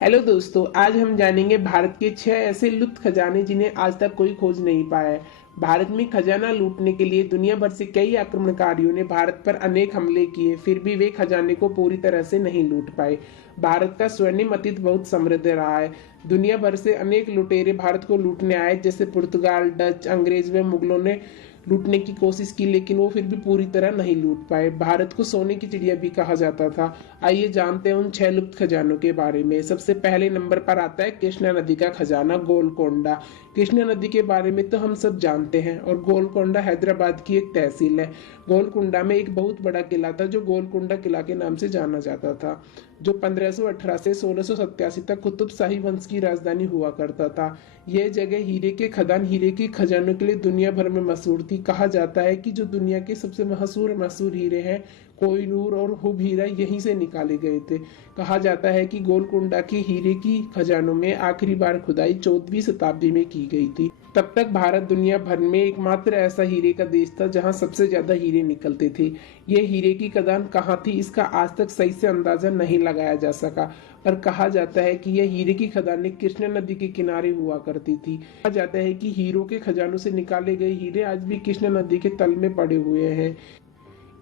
Hello दोस्तों, आज हम जानेंगे भारत के 6 ऐसे लुप्त खजाने जिन्हें आज तक कोई खोज नहीं पाया है। भारत में खजाना लूटने के लिए दुनिया भर से कई आक्रमणकारियों ने भारत पर अनेक हमले किए, फिर भी वे खजाने को पूरी तरह से नहीं लूट पाए। भारत का स्वर्णिम अतीत बहुत समृद्ध रहा है। दुनिया भर से अनेक लुटेरे भारत को लूटने आए, जैसे पुर्तगाल, डच, अंग्रेज व मुगलों ने लूटने की कोशिश की, लेकिन वो फिर भी पूरी तरह नहीं लूट पाए। भारत को सोने की चिड़िया भी कहा जाता था। आइए जानते हैं उन 6 लुप्त खजानों के बारे में। सबसे पहले नंबर पर आता है कृष्णा नदी का खजाना गोलकोंडा। कृष्णा नदी के बारे में तो हम सब जानते हैं, और गोलकोंडा हैदराबाद की एक तहसील है। गोलकोंडा में एक बहुत बड़ा किला था जो गोलकोंडा किला के नाम से जाना जाता था, जो 1518 से 1687 तक कुतुब शाही वंश की राजधानी हुआ करता था। यह जगह हीरे के खदान, हीरे के खजानों के लिए दुनिया भर में मशहूर थी। कहा जाता है कि जो दुनिया के सबसे मशहूर हीरे हैं, कोहिनूर और हुब हीरा, यहीं से निकाले गए थे। कहा जाता है कि गोलकोंडा के हीरे की खजानों में आखिरी बार खुदाई 14वीं शताब्दी में की गई थी। तब तक भारत दुनिया भर में एकमात्र ऐसा हीरे का देश था जहां सबसे ज्यादा हीरे निकलते थे। ये हीरे की खदान कहाँ थी, इसका आज तक सही से अंदाजा नहीं लगाया जा सका, पर कहा जाता है कि यह हीरे की खदानें कृष्णा नदी के किनारे हुआ करती थी। कहा जाता है कि हीरो के खजानों से निकाले गए हीरे आज भी कृष्णा नदी के तल में पड़े हुए हैं।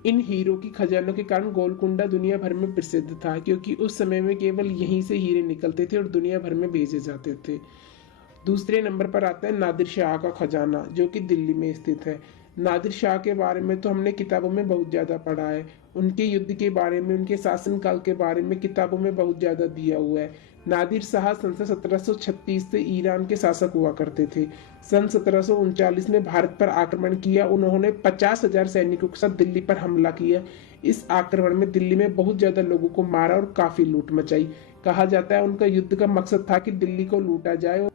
इन हीरो की खजानों के कारण गोलकुंडा दुनिया भर में प्रसिद्ध था, क्योंकि उस समय में केवल यहीं से हीरे निकलते थे और दुनिया भर में भेजे जाते थे। दूसरे नंबर पर आता है नादिर शाह का खजाना, जो कि दिल्ली में स्थित है। नादिर शाह के बारे में तो हमने किताबों में बहुत ज़्यादा पढ़ा है। उनके युद्ध के बारे में, उनके शासनकाल के बारे में किताबों में बहुत ज़्यादा दिया हुआ है। नादिर शाह सन 1736 से ईरान के शासक हुआ करते थे। सन 1739 में भारत पर आक्रमण किया। उन्होंने 50,000 सैनिकों के साथ दिल्ली पर हमला किया। इस आक्रमण में दिल्ली में बहुत ज़्यादा लोगों को मारा और काफ़ी लूट मचाई। कहा जाता है उनका युद्ध का मकसद था कि दिल्ली को लूटा जाए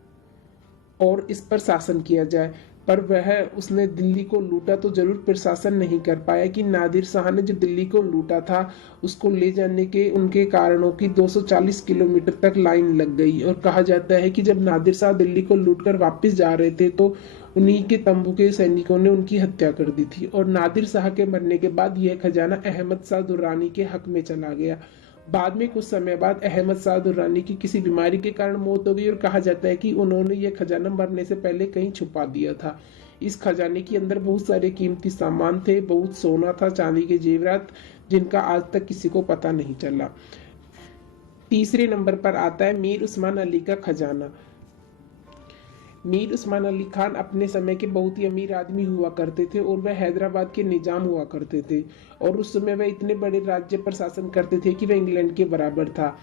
और इस पर शासन किया जाए, पर वह उसने दिल्ली को लूटा तो जरूर प्रशासन नहीं कर पाया। कि नादिर शाह ने जो दिल्ली को लूटा था, उसको ले जाने के उनके कारणों की 240 किलोमीटर तक लाइन लग गई। और कहा जाता है कि जब नादिर शाह दिल्ली को लूटकर वापस जा रहे थे तो उन्हीं के तंबू के सैनिकों ने उनकी हत्या कर दी थी। और नादिर शाह के मरने के बाद यह खजाना अहमद शाह दुर्रानी के हक में चला गया। बाद में कुछ समय बाद अहमद शाह दुर्रानी की किसी बीमारी के कारण मौत हो गई, और कहा जाता है कि उन्होंने यह खजाना मरने से पहले कहीं छुपा दिया था। इस खजाने के अंदर बहुत सारे कीमती सामान थे, बहुत सोना था, चांदी के जेवरात, जिनका आज तक किसी को पता नहीं चला। तीसरे नंबर पर आता है मीर उस्मान अली का खजाना। मीर उस्मान अली खान अपने समय के बहुत ही अमीर आदमी हुआ करते थे, और वह हैदराबाद के निजाम हुआ करते थे। और उस समय वह इतने बड़े राज्य पर शासन करते थे कि वह इंग्लैंड के बराबर था।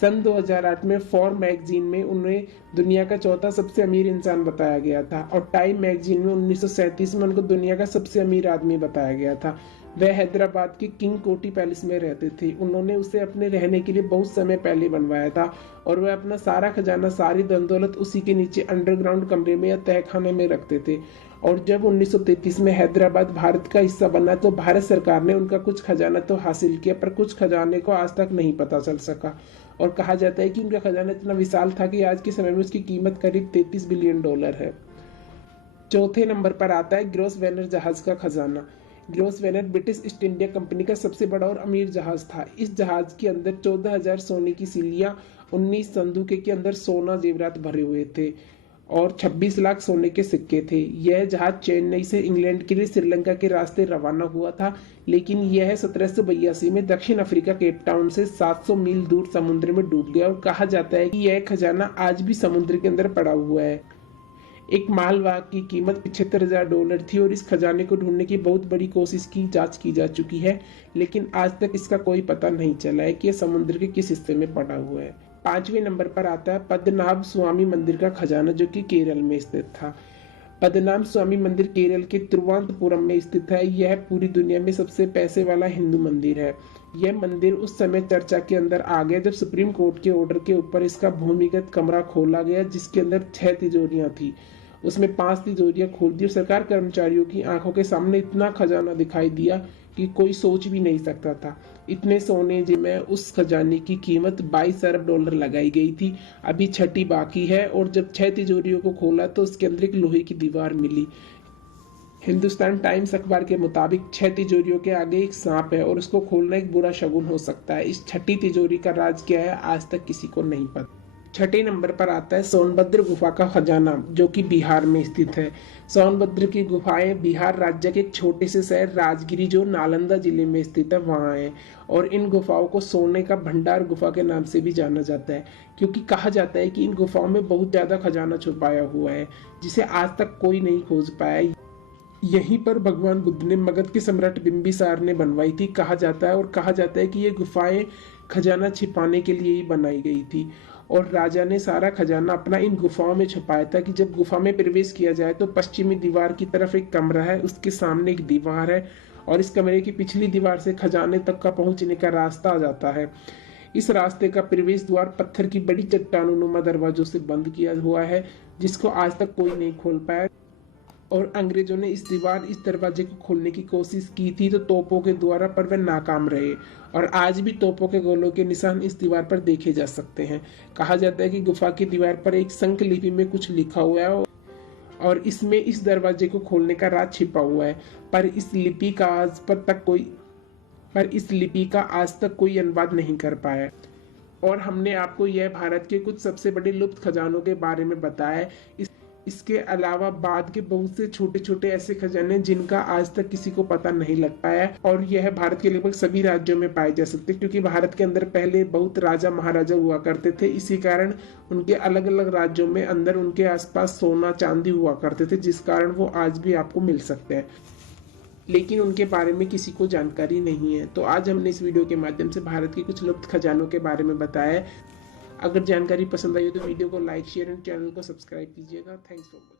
सन 2008 में फॉर मैगजीन में उन्हें दुनिया का चौथा सबसे अमीर इंसान बताया गया था, और टाइम मैगजीन में 1937 में उनको दुनिया का सबसे अमीर आदमी बताया गया था। वह हैदराबाद के किंग कोटी पैलेस में रहते थे। उन्होंने उसे अपने रहने के लिए बहुत समय पहले बनवाया था, और वह अपना सारा खजाना, सारी धन दौलत उसी के नीचे अंडरग्राउंड कमरे में या तहखाने में रखते थे। और जब 1933 में हैदराबाद भारत का हिस्सा बना तो भारत सरकार ने उनका कुछ खजाना तो हासिल किया, पर कुछ खजाने को आज तक नहीं पता चल सका। और कहा जाता है कि उनका खजाना इतना विशाल था कि आज के समय में उसकी कीमत करीब 33 बिलियन डॉलर है। चौथे नंबर पर आता है ग्रोस वेनर जहाज का खजाना। Grosvenor British East India company का सबसे बड़ा और अमीर जहाज था। इस जहाज के अंदर 14,000 सोने की सिल्लियां, 19 संदूके के अंदर सोना जेवरात भरे हुए थे, और 26 लाख सोने के सिक्के थे। यह जहाज चेन्नई से इंग्लैंड के लिए श्रीलंका के रास्ते रवाना हुआ था, लेकिन यह 1782 में दक्षिण अफ्रीका केप टाउन से 700 मील दूर समुद्र में डूब गया। और कहा जाता है कि यह खजाना आज भी समुद्र के अंदर पड़ा हुआ है। एक मालवाहक की कीमत 75,000 डॉलर थी, और इस खजाने को ढूंढने की बहुत बड़ी कोशिश की जांच की जा चुकी है, लेकिन आज तक इसका कोई पता नहीं चला है कि यह समुद्र के किस हिस्से में पड़ा हुआ है। पांचवें नंबर पर आता है पद्मनाभ स्वामी मंदिर का खजाना, जो कि केरल में स्थित था। पद्मनाभ स्वामी मंदिर केरल के तिरुवनंतपुरम में स्थित है। यह पूरी दुनिया में सबसे पैसे वाला हिंदू मंदिर है। यह मंदिर उस समय चर्चा के अंदर आ गया जब सुप्रीम कोर्ट के ऑर्डर के ऊपर इसका भूमिगत कमरा खोला गया, जिसके अंदर 6 तिजोरियां थी। उसमें 5 तिजोरियां खोल दी, और सरकार कर्मचारियों की आंखों के सामने इतना खजाना दिखाई दिया कि कोई सोच भी नहीं सकता था। इतने सोने में उस खजाने की कीमत 22 अरब डॉलर लगाई गई थी। अभी छठी बाकी है, और जब 6 तिजोरियों को खोला तो उसके अंदर एक लोहे की दीवार मिली। हिंदुस्तान टाइम्स अखबार के मुताबिक 6 तिजोरियों के आगे एक सांप है और उसको खोलना एक बुरा शगुन हो सकता है। इस छठी तिजोरी का राज क्या है, आज तक किसी को नहीं पता। छठे नंबर पर आता है सोनभद्र गुफा का खजाना, जो कि बिहार में स्थित है। सोनभद्र की गुफाएं बिहार राज्य के एक छोटे से शहर राजगिरी, जो नालंदा जिले में स्थित है, वहाँ है। और इन गुफाओं को सोने का भंडार गुफा के नाम से भी जाना जाता है, क्योंकि कहा जाता है कि इन गुफाओं में बहुत ज्यादा खजाना छुपाया हुआ है, जिसे आज तक कोई नहीं खोज पाया। यहीं पर भगवान बुद्ध ने मगध के सम्राट बिंबिसार ने बनवाई थी, कहा जाता है। और कहा जाता है कि ये गुफाएं खजाना छिपाने के लिए ही बनाई गई थी, और राजा ने सारा खजाना अपना इन गुफाओं में छुपाया था कि जब गुफा में प्रवेश किया जाए तो पश्चिमी दीवार की तरफ एक कमरा है, उसके सामने एक दीवार है, और इस कमरे की पिछली दीवार से खजाने तक का पहुंचने का रास्ता आ जाता है। इस रास्ते का प्रवेश द्वार पत्थर की बड़ी चट्टानों दरवाजों से बंद किया हुआ है, जिसको आज तक कोई नहीं खोल पाया। और अंग्रेजों ने इस दरवाजे को खोलने की कोशिश की थी तो तोपों के द्वारा, पर वे नाकाम रहे। और आज भी तोपों के गोलों के निशान इस दीवार पर देखे जा सकते हैं। कहा जाता है कि गुफा की दीवार पर एक संख लिपि में कुछ लिखा हुआ है, और इसमें इस दरवाजे को खोलने का राज छिपा हुआ है। पर इस लिपि का आज तक कोई अनुवाद नहीं कर पाया। और हमने आपको यह भारत के कुछ सबसे बड़े लुप्त खजानों के बारे में बताया। इसके अलावा बाद के बहुत से छोटे छोटे ऐसे खजाने जिनका आज तक किसी को पता नहीं लग पाया, और यह भारत के लगभग सभी राज्यों में पाए जा सकते हैं, क्योंकि भारत के अंदर पहले बहुत राजा महाराजा हुआ करते थे। इसी कारण उनके अलग अलग राज्यों में अंदर उनके आसपास सोना चांदी हुआ करते थे, जिस कारण वो आज भी आपको मिल सकते हैं, लेकिन उनके बारे में किसी को जानकारी नहीं है। तो आज हमने इस वीडियो के माध्यम से भारत के कुछ लुप्त खजानों के बारे में बताया। अगर जानकारी पसंद आई हो तो वीडियो को लाइक, शेयर एंड चैनल को सब्सक्राइब कीजिएगा। Thanks for watching.